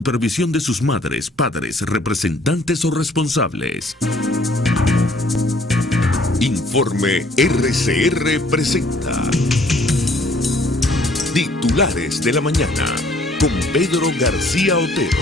Supervisión de sus madres, padres, representantes o responsables. Informe RCR presenta Titulares de la Mañana con Pedro García Otero.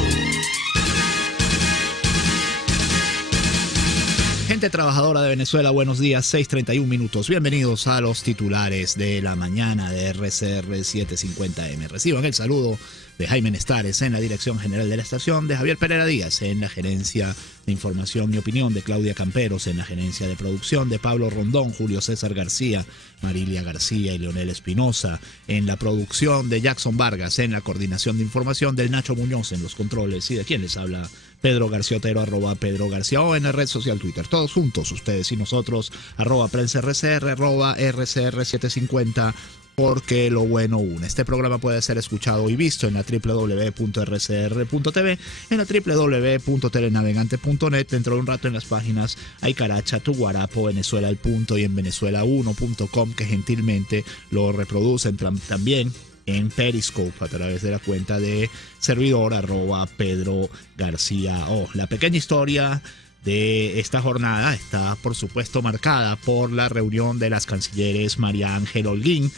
Gente trabajadora de Venezuela, buenos días, 6:31 minutos. Bienvenidos a los titulares de la mañana de RCR 750M. Reciban el saludo de Jaime Nestares en la dirección general de la estación, de Javier Pereira Díaz en la gerencia de información y opinión, de Claudia Camperos en la gerencia de producción, de Pablo Rondón, Julio César García, Marilia García y Leonel Espinosa en la producción, de Jackson Vargas en la coordinación de información, del Nacho Muñoz en los controles y de quien les habla Pedro García Otero, @Pedro García O en la red social Twitter. Todos juntos, ustedes y nosotros, @PrensaRCR, @RCR750, porque lo bueno une. Este programa puede ser escuchado y visto en la www.rcr.tv, en la www.telenavegante.net, dentro de un rato en las páginas Aicaracha, Tuguarapo, Venezuela al punto y en venezuela1.com, que gentilmente lo reproducen también en Periscope a través de la cuenta de servidor @Pedro García O. La pequeña historia de esta jornada está, por supuesto, marcada por la reunión de las cancilleres María Ángel Holguín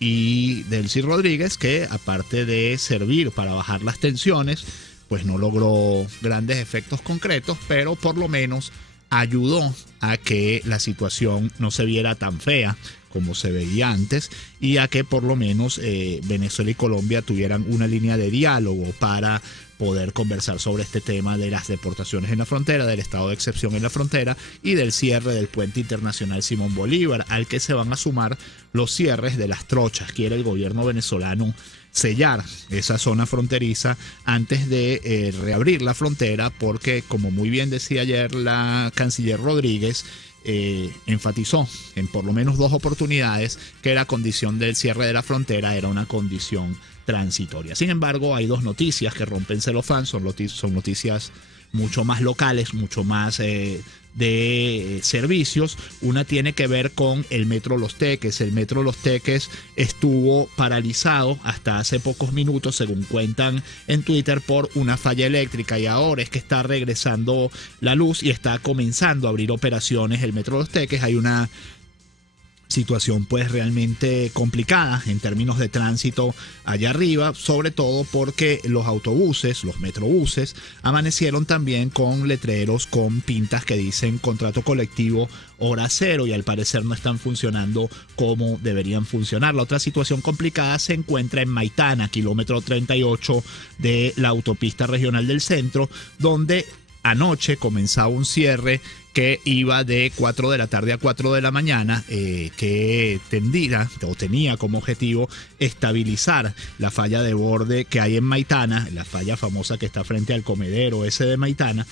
y Delcy Rodríguez, que aparte de servir para bajar las tensiones, pues no logró grandes efectos concretos, pero por lo menos ayudó a que la situación no se viera tan fea como se veía antes, y a que por lo menos Venezuela y Colombia tuvieran una línea de diálogo para poder conversar sobre este tema de las deportaciones en la frontera, del estado de excepción en la frontera y del cierre del puente internacional Simón Bolívar, al que se van a sumar los cierres de las trochas. Quiere el gobierno venezolano sellar esa zona fronteriza antes de reabrir la frontera, porque, como muy bien decía ayer la canciller Rodríguez, enfatizó en por lo menos 2 oportunidades que la condición del cierre de la frontera era una condición transitoria. Sin embargo, hay 2 noticias que rompen celofán, son noticias mucho más locales, mucho más de servicios. Una tiene que ver con el Metro Los Teques. El Metro Los Teques estuvo paralizado hasta hace pocos minutos, según cuentan en Twitter, por una falla eléctrica, y ahora es que está regresando la luz y está comenzando a abrir operaciones el Metro Los Teques. Hay una situación pues realmente complicada en términos de tránsito allá arriba, sobre todo porque los autobuses, los metrobuses, amanecieron también con letreros con pintas que dicen contrato colectivo hora cero, y al parecer no están funcionando como deberían funcionar. La otra situación complicada se encuentra en Maitana, kilómetro 38 de la autopista regional del centro, donde anoche comenzaba un cierre que iba de 4 de la tarde a 4 de la mañana, que tenía como objetivo estabilizar la falla de borde que hay en Maitana, la falla famosa que está frente al comedero ese de Maitana.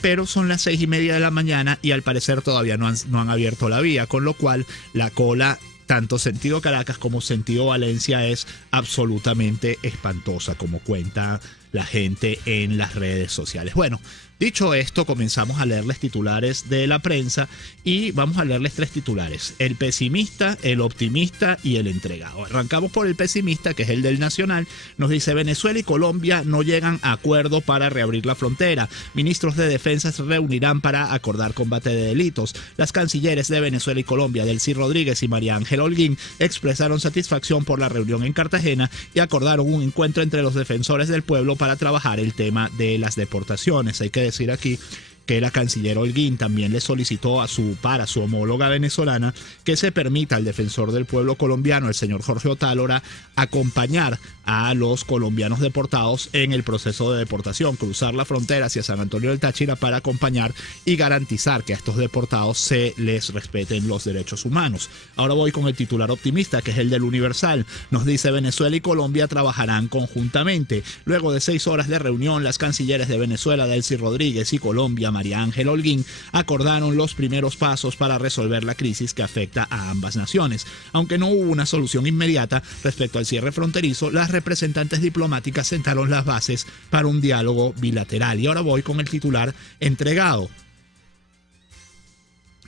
Pero son las 6:30 de la mañana y al parecer todavía no han abierto la vía, con lo cual la cola, tanto sentido Caracas como sentido Valencia, es absolutamente espantosa, como cuenta la gente en las redes sociales. Bueno, dicho esto, comenzamos a leerles titulares de la prensa y vamos a leerles 3 titulares: el pesimista, el optimista y el entregado. Arrancamos por el pesimista, que es el del Nacional. Nos dice: Venezuela y Colombia no llegan a acuerdo para reabrir la frontera. Ministros de defensa se reunirán para acordar combate de delitos. Las cancilleres de Venezuela y Colombia, Delcy Rodríguez y María Ángel Holguín, expresaron satisfacción por la reunión en Cartagena y acordaron un encuentro entre los defensores del pueblo para trabajar el tema de las deportaciones. Hay que decir aquí que la canciller Holguín también le solicitó para su homóloga venezolana que se permita al defensor del pueblo colombiano, el señor Jorge Otálora, acompañar a los colombianos deportados en el proceso de deportación, cruzar la frontera hacia San Antonio del Táchira para acompañar y garantizar que a estos deportados se les respeten los derechos humanos. Ahora voy con el titular optimista, que es el del Universal. Nos dice: Venezuela y Colombia trabajarán conjuntamente. Luego de 6 horas de reunión, las cancilleres de Venezuela, Delcy Rodríguez, y Colombia, María Ángel Holguín, acordaron los primeros pasos para resolver la crisis que afecta a ambas naciones. Aunque no hubo una solución inmediata respecto al cierre fronterizo, las representantes diplomáticas sentaron las bases para un diálogo bilateral. Y ahora voy con el titular entregado.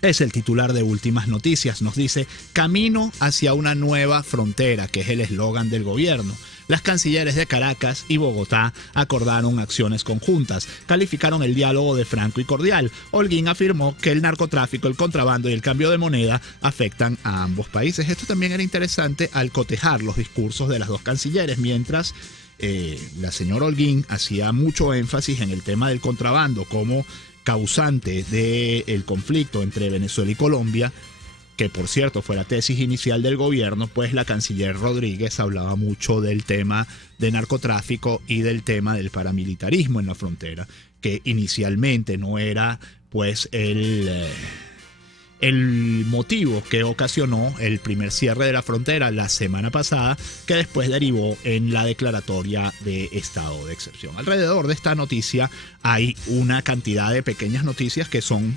Es el titular de Últimas Noticias. Nos dice: camino hacia una nueva frontera, que es el eslogan del gobierno. Las cancilleres de Caracas y Bogotá acordaron acciones conjuntas, calificaron el diálogo de franco y cordial. Holguín afirmó que el narcotráfico, el contrabando y el cambio de moneda afectan a ambos países. Esto también era interesante al cotejar los discursos de las dos cancilleres, mientras la señora Holguín hacía mucho énfasis en el tema del contrabando como causante del conflicto entre Venezuela y Colombia, que por cierto fue la tesis inicial del gobierno. Pues la canciller Rodríguez hablaba mucho del tema de narcotráfico y del tema del paramilitarismo en la frontera, que inicialmente no era pues el motivo que ocasionó el primer cierre de la frontera la semana pasada, que después derivó en la declaratoria de estado de excepción. Alrededor de esta noticia hay una cantidad de pequeñas noticias que son,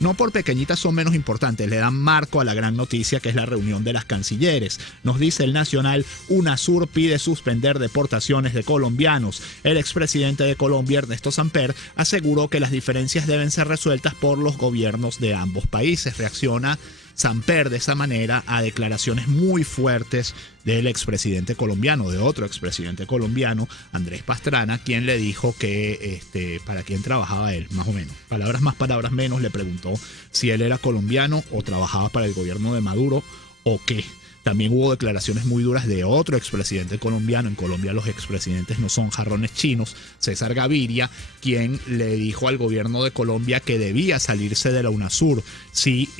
no por pequeñitas son menos importantes, le dan marco a la gran noticia que es la reunión de las cancilleres. Nos dice el Nacional, UNASUR pide suspender deportaciones de colombianos. El expresidente de Colombia, Ernesto Samper, aseguró que las diferencias deben ser resueltas por los gobiernos de ambos países. Reacciona Samper de esa manera a declaraciones muy fuertes del expresidente colombiano, de otro expresidente colombiano, Andrés Pastrana, quien le dijo que para quién trabajaba él, más o menos. Palabras más, palabras menos, le preguntó si él era colombiano o trabajaba para el gobierno de Maduro o qué. También hubo declaraciones muy duras de otro expresidente colombiano. En Colombia los expresidentes no son jarrones chinos. César Gaviria, quien le dijo al gobierno de Colombia que debía salirse de la UNASUR si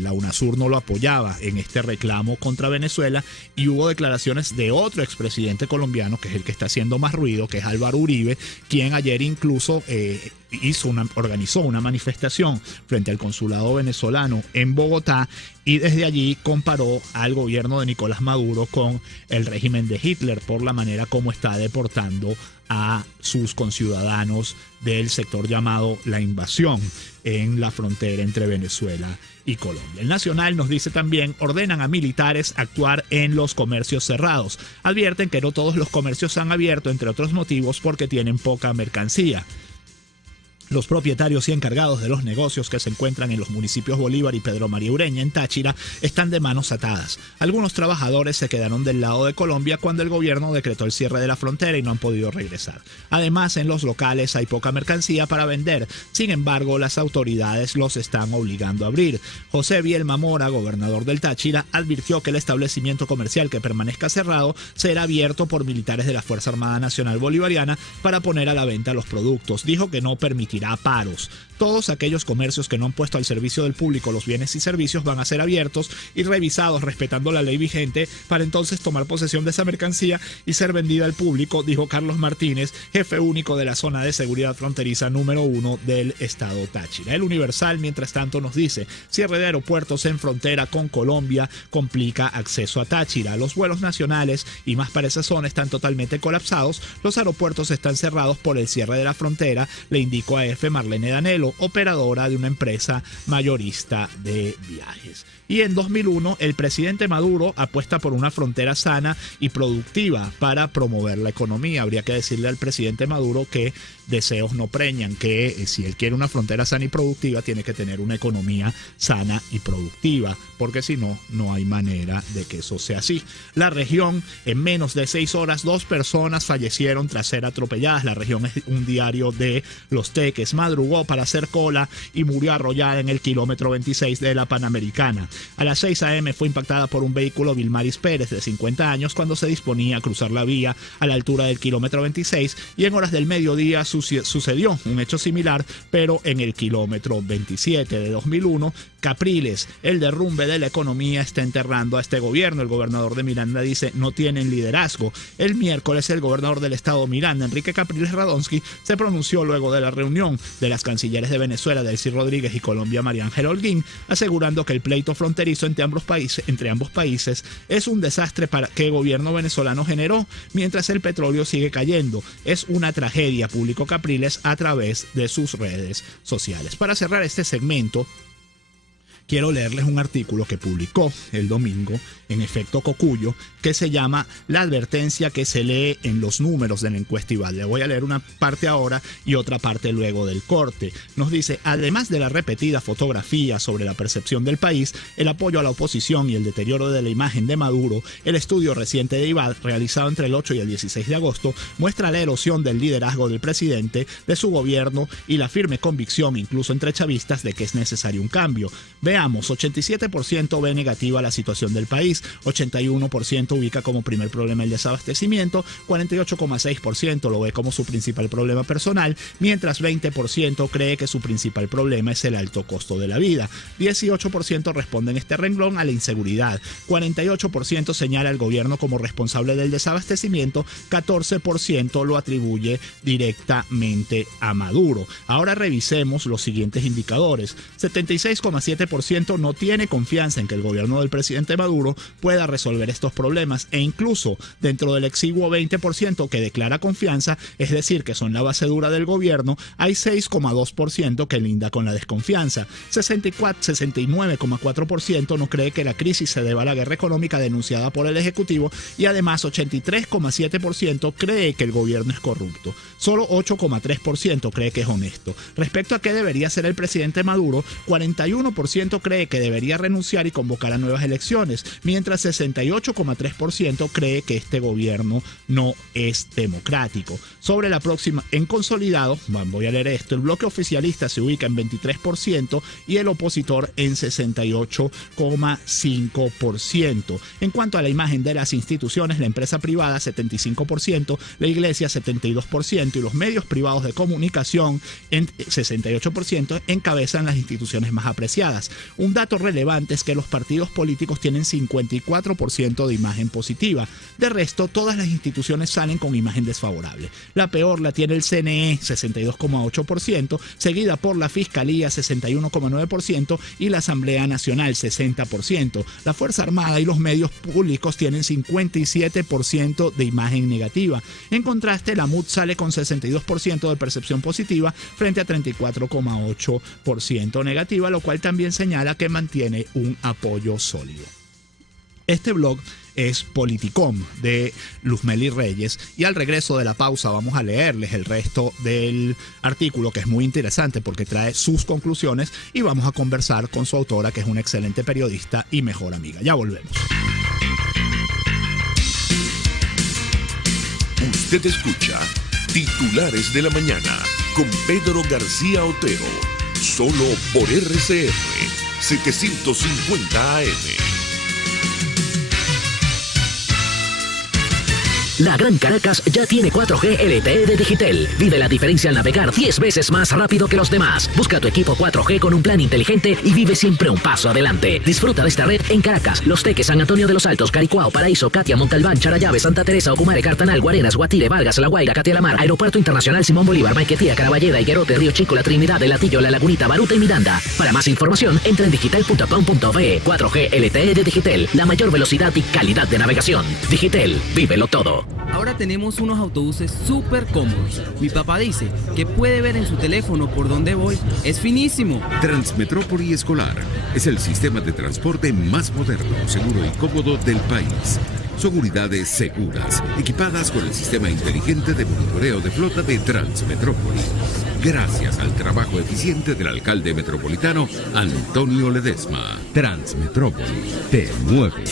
la UNASUR no lo apoyaba en este reclamo contra Venezuela. Y hubo declaraciones de otro expresidente colombiano, que es el que está haciendo más ruido, que es Álvaro Uribe, quien ayer incluso organizó una manifestación frente al consulado venezolano en Bogotá, y desde allí comparó al gobierno de Nicolás Maduro con el régimen de Hitler por la manera como está deportando a sus conciudadanos del sector llamado La Invasión en la frontera entre Venezuela y Colombia. El Nacional nos dice también, ordenan a militares actuar en los comercios cerrados. Advierten que no todos los comercios han abierto, entre otros motivos porque tienen poca mercancía. Los propietarios y encargados de los negocios que se encuentran en los municipios Bolívar y Pedro María Ureña, en Táchira, están de manos atadas. Algunos trabajadores se quedaron del lado de Colombia cuando el gobierno decretó el cierre de la frontera y no han podido regresar. Además, en los locales hay poca mercancía para vender. Sin embargo, las autoridades los están obligando a abrir. José Bielma Mora, gobernador del Táchira, advirtió que el establecimiento comercial que permanezca cerrado será abierto por militares de la Fuerza Armada Nacional Bolivariana para poner a la venta los productos. Dijo que no permitirá paros. Todos aquellos comercios que no han puesto al servicio del público los bienes y servicios van a ser abiertos y revisados respetando la ley vigente para entonces tomar posesión de esa mercancía y ser vendida al público, dijo Carlos Martínez, jefe único de la zona de seguridad fronteriza número 1 del estado Táchira. El Universal, mientras tanto, nos dice, cierre de aeropuertos en frontera con Colombia complica acceso a Táchira. Los vuelos nacionales y más para esa zona están totalmente colapsados. Los aeropuertos están cerrados por el cierre de la frontera, le indicó a Marlene Danelo, operadora de una empresa mayorista de viajes. Y en 2001, el presidente Maduro apuesta por una frontera sana y productiva para promover la economía. Habría que decirle al presidente Maduro que deseos no preñan, que si él quiere una frontera sana y productiva, tiene que tener una economía sana y productiva, porque si no, no hay manera de que eso sea así. La región, en menos de 6 horas, 2 personas fallecieron tras ser atropelladas. La región es un diario de Los Teques. Madrugó para hacer cola y murió arrollada en el kilómetro 26 de la Panamericana. A las 6 a.m. fue impactada por un vehículo Vilmaris Pérez, de 50 años, cuando se disponía a cruzar la vía a la altura del kilómetro 26, y en horas del mediodía sucedió un hecho similar, pero en el kilómetro 27 de 2001. Capriles, el derrumbe de la economía está enterrando a este gobierno. El gobernador de Miranda dice, no tienen liderazgo. El miércoles, el gobernador del estado Miranda, Enrique Capriles Radonsky, se pronunció luego de la reunión de las cancilleres de Venezuela, Delcy Rodríguez, y Colombia, María Ángela Holguín, asegurando que el pleito fronterizo entre ambos países es un desastre que el gobierno venezolano generó mientras el petróleo sigue cayendo. Es una tragedia, publicó Capriles a través de sus redes sociales. Para cerrar este segmento, quiero leerles un artículo que publicó el domingo en Efecto Cocuyo, que se llama La advertencia que se lee en los números de la encuesta IVAD. Le voy a leer una parte ahora y otra parte luego del corte. Nos dice: además de la repetida fotografía sobre la percepción del país, el apoyo a la oposición y el deterioro de la imagen de Maduro, el estudio reciente de IVAD, realizado entre el 8 y el 16 de agosto, muestra la erosión del liderazgo del presidente, de su gobierno y la firme convicción, incluso entre chavistas, de que es necesario un cambio. Veamos: 87% ve negativa la situación del país, 81% ubica como primer problema el desabastecimiento, 48,6% lo ve como su principal problema personal, mientras 20% cree que su principal problema es el alto costo de la vida. 18% responde en este renglón a la inseguridad, 48% señala al gobierno como responsable del desabastecimiento, 14% lo atribuye directamente a Maduro. Ahora revisemos los siguientes indicadores. 76,7% no tiene confianza en que el gobierno del presidente Maduro pueda resolver estos problemas, e incluso dentro del exiguo 20% que declara confianza, es decir, que son la base dura del gobierno, hay 6,2% que linda con la desconfianza. 69,4% no cree que la crisis se deba a la guerra económica denunciada por el Ejecutivo, y además 83,7% cree que el gobierno es corrupto. Solo 8,3% cree que es honesto. Respecto a qué debería hacer el presidente Maduro, 41% cree que debería renunciar y convocar a nuevas elecciones, mientras 68,3% cree que este gobierno no es democrático. Sobre la próxima, en consolidado, voy a leer esto: el bloque oficialista se ubica en 23% y el opositor en 68,5%. En cuanto a la imagen de las instituciones, la empresa privada 75%, la iglesia 72% y los medios privados de comunicación en 68% encabezan las instituciones más apreciadas. Un dato relevante es que los partidos políticos tienen 54% de imagen positiva. De resto, todas las instituciones salen con imagen desfavorable. La peor la tiene el CNE, 62,8%, seguida por la Fiscalía, 61,9%, y la Asamblea Nacional, 60%. La Fuerza Armada y los medios públicos tienen 57% de imagen negativa. En contraste, la MUD sale con 62% de percepción positiva frente a 34,8% negativa, lo cual también señala que mantiene un apoyo sólido. Este blog es Politicom, de Luzmeli Reyes, y al regreso de la pausa vamos a leerles el resto del artículo, que es muy interesante porque trae sus conclusiones, y vamos a conversar con su autora, que es una excelente periodista y mejor amiga. Ya volvemos. Usted escucha Titulares de la Mañana con Pedro García Otero, solo por RCR 750 AM. La Gran Caracas ya tiene 4G LTE de Digitel. Vive la diferencia al navegar 10 veces más rápido que los demás. Busca tu equipo 4G con un plan inteligente y vive siempre un paso adelante. Disfruta de esta red en Caracas, Los Teques, San Antonio de los Altos, Caricuao, Paraíso, Catia, Montalbán, Charallave, Santa Teresa, Ocumare, Cartanal, Guarenas, Guatire, Vargas, La Guaira, Catealamar, Aeropuerto Internacional Simón Bolívar, Maiquetía, Caraballeda, Higuerote, Río Chico, La Trinidad, El Latillo, La Lagunita, Baruta y Miranda. Para más información, entra en digital.com.be. 4G LTE de Digitel, la mayor velocidad y calidad de navegación. Digitel, vívelo todo. Ahora tenemos unos autobuses súper cómodos. Mi papá dice que puede ver en su teléfono por dónde voy. Es finísimo. Transmetrópoli Escolar es el sistema de transporte más moderno, seguro y cómodo del país. Son unidades seguras, equipadas con el sistema inteligente de monitoreo de flota de Transmetrópoli. Gracias al trabajo eficiente del alcalde metropolitano Antonio Ledesma. Transmetrópoli te mueve.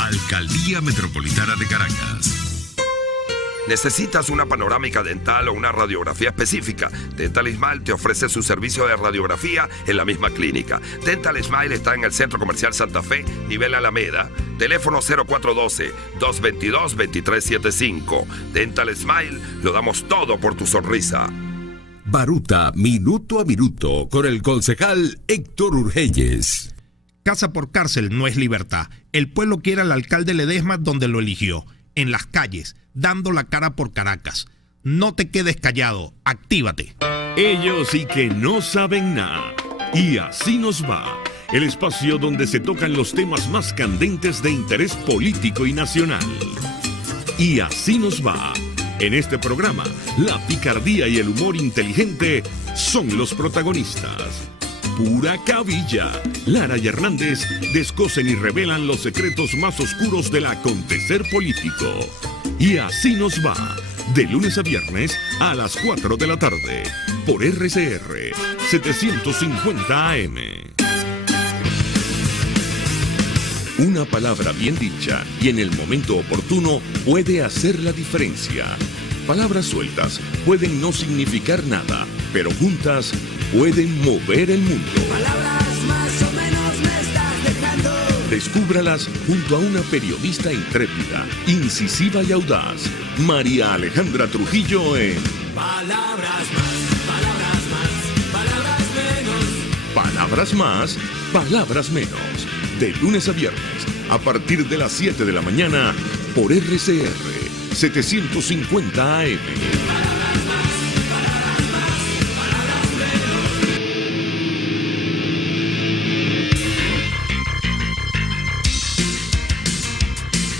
Alcaldía Metropolitana de Caracas. ¿Necesitas una panorámica dental o una radiografía específica? Dental Smile te ofrece su servicio de radiografía en la misma clínica. Dental Smile está en el Centro Comercial Santa Fe, nivel Alameda. Teléfono 0412-222-2375. Dental Smile, lo damos todo por tu sonrisa. Baruta, minuto a minuto, con el concejal Héctor Urgelles. Casa por cárcel no es libertad. El pueblo quiere al alcalde Ledesma donde lo eligió, en las calles, dando la cara por Caracas. No te quedes callado, actívate. Ellos sí que no saben nada. Y así nos va. El espacio donde se tocan los temas más candentes de interés político y nacional. Y así nos va. En este programa, la picardía y el humor inteligente son los protagonistas. Pura cabilla. Lara y Hernández descosen y revelan los secretos más oscuros del acontecer político. Y así nos va, de lunes a viernes a las 4 de la tarde, por RCR 750 AM. Una palabra bien dicha y en el momento oportuno puede hacer la diferencia. Palabras sueltas pueden no significar nada, pero juntas pueden mover el mundo. Palabras más o menos me estás dejando. Descúbralas junto a una periodista intrépida, incisiva y audaz, María Alejandra Trujillo en Palabras más, palabras más, palabras menos. Palabras más, palabras menos. De lunes a viernes, a partir de las 7 de la mañana, por RCR 750 AM.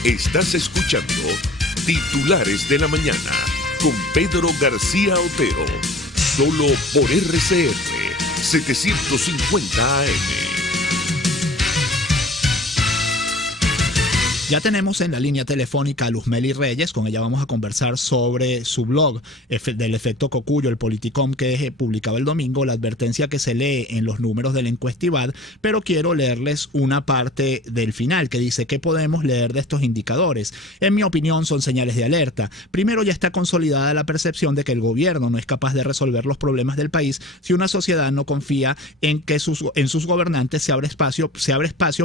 Estás escuchando Titulares de la Mañana con Pedro García Otero, solo por RCR 750 AM. Ya tenemos en la línea telefónica a Luzmeli Reyes. Con ella vamos a conversar sobre su blog del efecto Cocuyo, el Politicom, que publicaba el domingo, la advertencia que se lee en los números del Encuestivad, pero quiero leerles una parte del final que dice: ¿qué podemos leer de estos indicadores? En mi opinión son señales de alerta. Primero, ya está consolidada la percepción de que el gobierno no es capaz de resolver los problemas del país si una sociedad no confía en que en sus gobernantes se abre espacio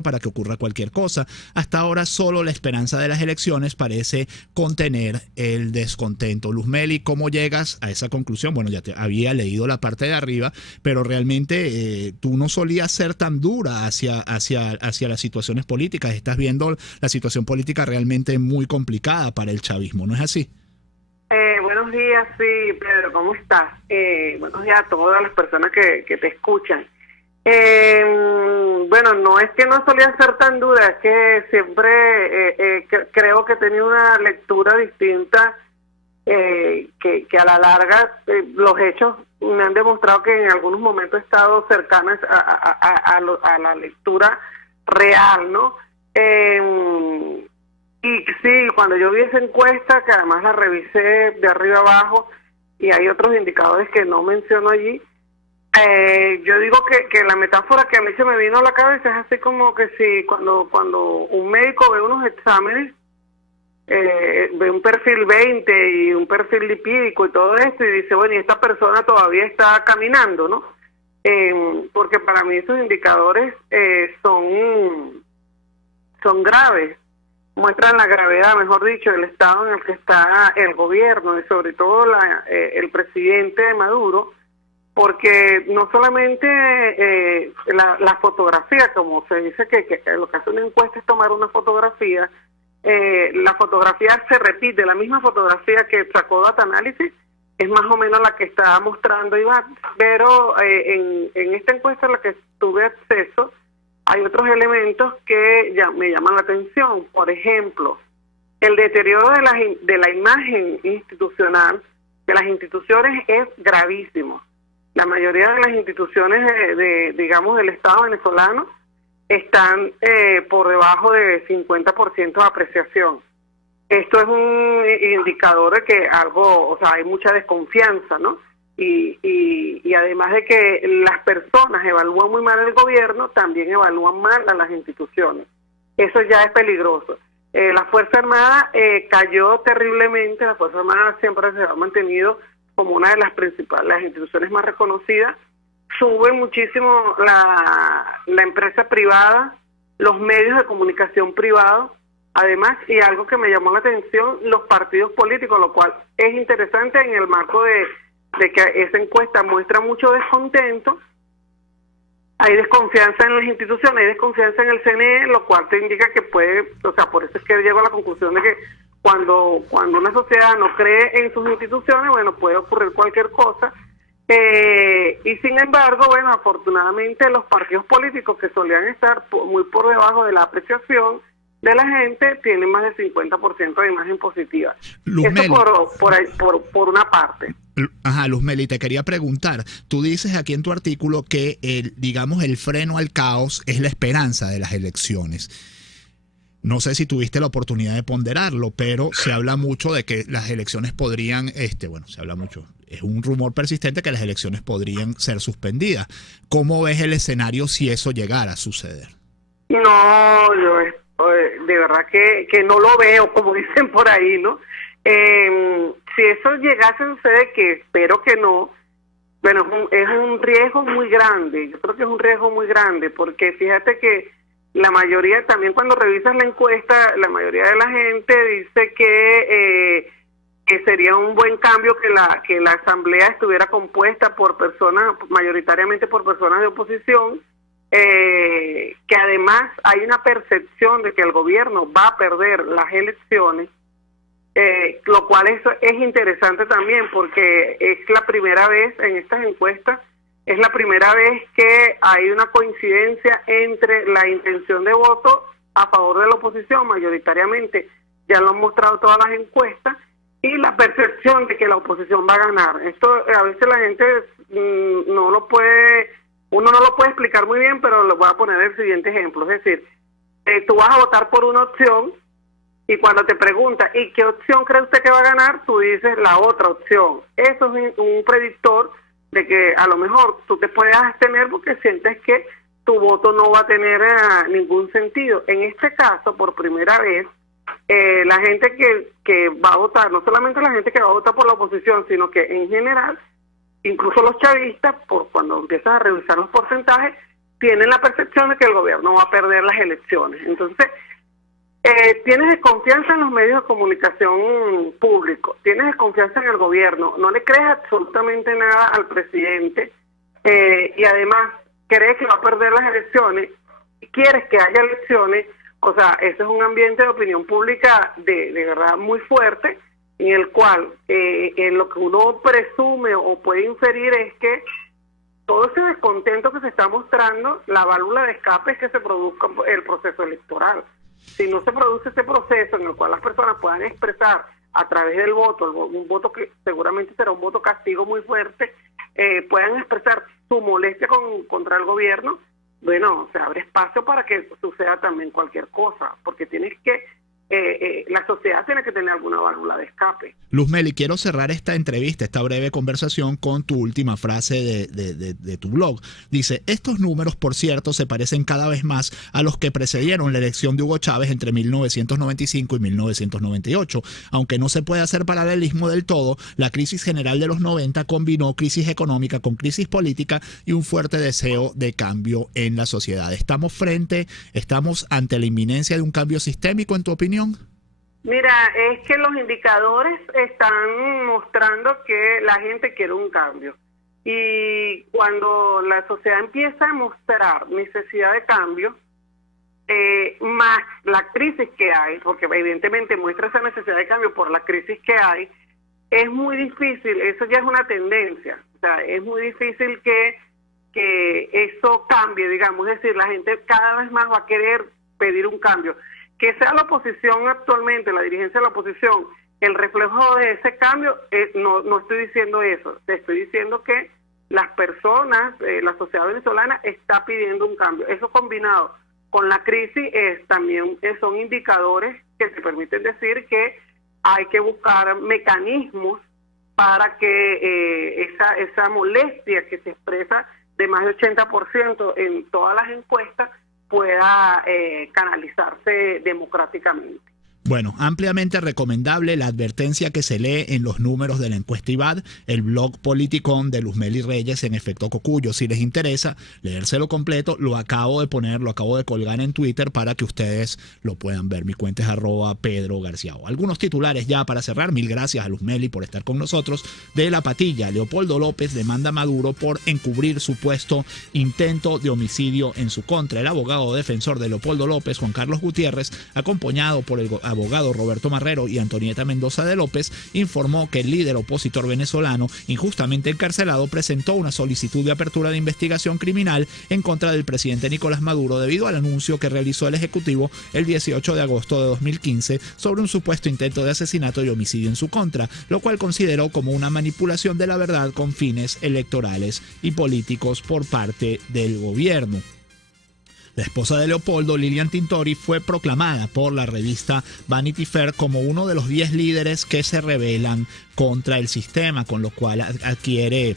para que ocurra cualquier cosa. Hasta ahora solo la esperanza de las elecciones parece contener el descontento. Luzmeli, ¿cómo llegas a esa conclusión? Bueno, ya te había leído la parte de arriba, pero realmente tú no solías ser tan dura hacia las situaciones políticas. Estás viendo la situación política realmente muy complicada para el chavismo, ¿no es así? Buenos días, sí, Pedro, ¿cómo estás? Buenos días a todas las personas que te escuchan. Bueno, no es que no solía ser tan dura, es que siempre creo que tenía una lectura distinta, que a la larga los hechos me han demostrado que en algunos momentos he estado cercanas a la lectura real, ¿no? Y sí, cuando yo vi esa encuesta, que además la revisé de arriba abajo, y hay otros indicadores que no menciono allí, yo digo que la metáfora que a mí se me vino a la cabeza es así como que si cuando un médico ve unos exámenes, ve un perfil 20 y un perfil lipídico y todo esto, y dice, bueno, y esta persona todavía está caminando, ¿no? Porque para mí esos indicadores son graves, muestran la gravedad, mejor dicho, del estado en el que está el gobierno y sobre todo el presidente Maduro, porque no solamente la fotografía, como se dice que lo que hace una encuesta es tomar una fotografía, la fotografía se repite, la misma fotografía que sacó Data Analysis es más o menos la que está mostrando Iván, pero en esta encuesta a la que tuve acceso hay otros elementos que ya me llaman la atención. Por ejemplo, el deterioro de la imagen institucional de las instituciones es gravísimo. La mayoría de las instituciones digamos, del Estado venezolano están por debajo de 50% de apreciación. Esto es un indicador de que hay mucha desconfianza, ¿no? Y además de que las personas evalúan muy mal el gobierno, también evalúan mal a las instituciones. Eso ya es peligroso. La Fuerza Armada cayó terriblemente. La Fuerza Armada siempre se ha mantenido como una de las principales, las instituciones más reconocidas. Sube muchísimo la empresa privada, los medios de comunicación privados, además, y algo que me llamó la atención, los partidos políticos, lo cual es interesante en el marco de que esa encuesta muestra mucho descontento. Hay desconfianza en las instituciones, hay desconfianza en el CNE, lo cual te indica que puede, por eso es que llego a la conclusión de que cuando una sociedad no cree en sus instituciones, bueno, puede ocurrir cualquier cosa. Y sin embargo, bueno, afortunadamente los partidos políticos que solían estar muy por debajo de la apreciación de la gente tienen más del 50% de imagen positiva. Luzmeli, Eso por una parte. Ajá, Luzmeli, te quería preguntar, tú dices aquí en tu artículo que el freno al caos es la esperanza de las elecciones. No sé si tuviste la oportunidad de ponderarlo, pero se habla mucho de que las elecciones podrían, se habla mucho, es un rumor persistente que las elecciones podrían ser suspendidas. ¿Cómo ves el escenario si eso llegara a suceder? No, yo de verdad que no lo veo, como dicen por ahí, ¿no? Si eso llegase a suceder, que espero que no, bueno, es un riesgo muy grande. Yo creo que es un riesgo muy grande, porque fíjate que la mayoría, también cuando revisas la encuesta, la mayoría de la gente dice que sería un buen cambio que la asamblea estuviera compuesta por personas, mayoritariamente por personas de oposición, que además hay una percepción de que el gobierno va a perder las elecciones, lo cual es interesante también, porque es la primera vez en estas encuestas, es la primera vez que hay una coincidencia entre la intención de voto a favor de la oposición, mayoritariamente, ya lo han mostrado todas las encuestas, y la percepción de que la oposición va a ganar. Esto a veces la gente uno no lo puede explicar muy bien, pero lo voy a poner el siguiente ejemplo. Es decir, tú vas a votar por una opción y cuando te pregunta, ¿y qué opción cree usted que va a ganar? Tú dices la otra opción. Eso es un predictor de que a lo mejor tú te puedes abstener porque sientes que tu voto no va a tener ningún sentido. En este caso, por primera vez, la gente que va a votar, no solamente la gente que va a votar por la oposición, sino que en general, incluso los chavistas, cuando empiezas a revisar los porcentajes, tienen la percepción de que el gobierno va a perder las elecciones. Entonces, tienes desconfianza en los medios de comunicación públicos, tienes desconfianza en el gobierno, no le crees absolutamente nada al presidente, y además crees que va a perder las elecciones, quieres que haya elecciones. O sea, ese es un ambiente de opinión pública de verdad muy fuerte, en el cual en lo que uno presume o puede inferir es que todo ese descontento que se está mostrando, la válvula de escape es que se produzca el proceso electoral. Si no se produce ese proceso en el cual las personas puedan expresar a través del voto, un voto que seguramente será un voto castigo muy fuerte, puedan expresar su molestia contra el gobierno, bueno, se abre espacio para que suceda también cualquier cosa, porque tienes que la sociedad tiene que tener alguna válvula de escape. Luzmeli, quiero cerrar esta entrevista, esta breve conversación con tu última frase de tu blog. Dice, estos números, por cierto, se parecen cada vez más a los que precedieron la elección de Hugo Chávez entre 1995 y 1998. Aunque no se puede hacer paralelismo del todo, la crisis general de los 90 combinó crisis económica con crisis política y un fuerte deseo de cambio en la sociedad. ¿Estamos ante la inminencia de un cambio sistémico, en tu opinión? Mira, es que los indicadores están mostrando que la gente quiere un cambio. Y cuando la sociedad empieza a mostrar necesidad de cambio, más la crisis que hay, porque evidentemente muestra esa necesidad de cambio por la crisis que hay, es muy difícil, eso ya es una tendencia, o sea, es muy difícil que eso cambie, digamos, es decir, la gente cada vez más va a querer pedir un cambio. Que sea la oposición actualmente, la dirigencia de la oposición, el reflejo de ese cambio, no estoy diciendo eso. Te estoy diciendo que las personas, la sociedad venezolana está pidiendo un cambio. Eso combinado con la crisis también son indicadores que te permiten decir que hay que buscar mecanismos para que esa molestia que se expresa de más de 80% en todas las encuestas pueda canalizarse democráticamente. Bueno, ampliamente recomendable la advertencia que se lee en los números de la encuesta IBAD, el blog Politicón de Luzmeli Reyes en Efecto Cocuyo. Si les interesa leérselo completo, lo acabo de colgar en Twitter para que ustedes lo puedan ver. Mi cuenta es @PedroGarciao. Algunos titulares ya para cerrar. Mil gracias a Luzmeli por estar con nosotros. De La Patilla, Leopoldo López demanda a Maduro por encubrir supuesto intento de homicidio en su contra. El abogado defensor de Leopoldo López, Juan Carlos Gutiérrez, acompañado por el abogado Roberto Marrero y Antonieta Mendoza de López, informó que el líder opositor venezolano, injustamente encarcelado, presentó una solicitud de apertura de investigación criminal en contra del presidente Nicolás Maduro debido al anuncio que realizó el Ejecutivo el 18 de agosto de 2015 sobre un supuesto intento de asesinato y homicidio en su contra, lo cual consideró como una manipulación de la verdad con fines electorales y políticos por parte del gobierno. La esposa de Leopoldo, Lilian Tintori, fue proclamada por la revista Vanity Fair como uno de los 10 líderes que se rebelan contra el sistema, con lo cual adquiere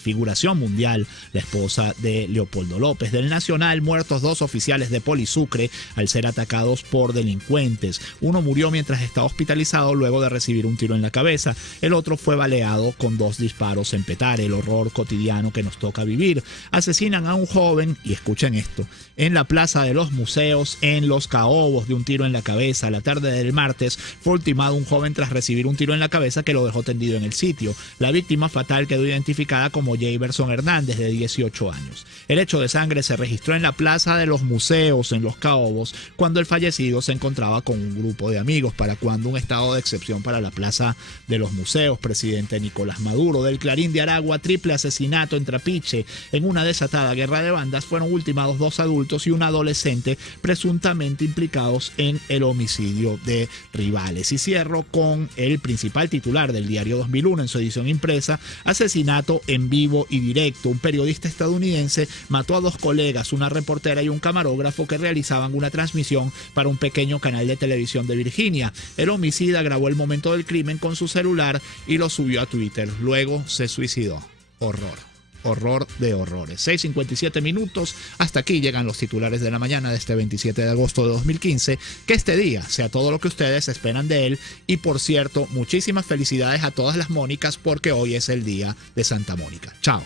figuración mundial la esposa de Leopoldo López. Del Nacional, muertos 2 oficiales de Polisucre al ser atacados por delincuentes. Uno murió mientras estaba hospitalizado luego de recibir un tiro en la cabeza. El otro fue baleado con 2 disparos en Petare, el horror cotidiano que nos toca vivir. Asesinan a un joven, y escuchen esto, en la Plaza de los Museos, en Los Caobos, de un tiro en la cabeza. La tarde del martes fue ultimado un joven tras recibir un tiro en la cabeza que lo dejó tendido en el sitio. La víctima fatal quedó identificada como Jayverson Hernández, de 18 años. El hecho de sangre se registró en la Plaza de los Museos, en Los Caobos, cuando el fallecido se encontraba con un grupo de amigos. ¿Para cuando un estado de excepción para la Plaza de los Museos? Presidente Nicolás Maduro. Del Clarín de Aragua, triple asesinato en Trapiche. En una desatada guerra de bandas fueron ultimados 2 adultos y un adolescente presuntamente implicados en el homicidio de rivales. Y cierro con el principal titular del diario 2001 en su edición impresa: asesinato en vivo y directo. Un periodista estadounidense mató a 2 colegas, una reportera y un camarógrafo, que realizaban una transmisión para un pequeño canal de televisión de Virginia. El homicida grabó el momento del crimen con su celular y lo subió a Twitter. Luego se suicidó. Horror de horrores. 6:57 minutos. Hasta aquí llegan los titulares de la mañana de este 27 de agosto de 2015. Que este día sea todo lo que ustedes esperan de él. Y por cierto, muchísimas felicidades a todas las Mónicas, porque hoy es el día de Santa Mónica. Chao.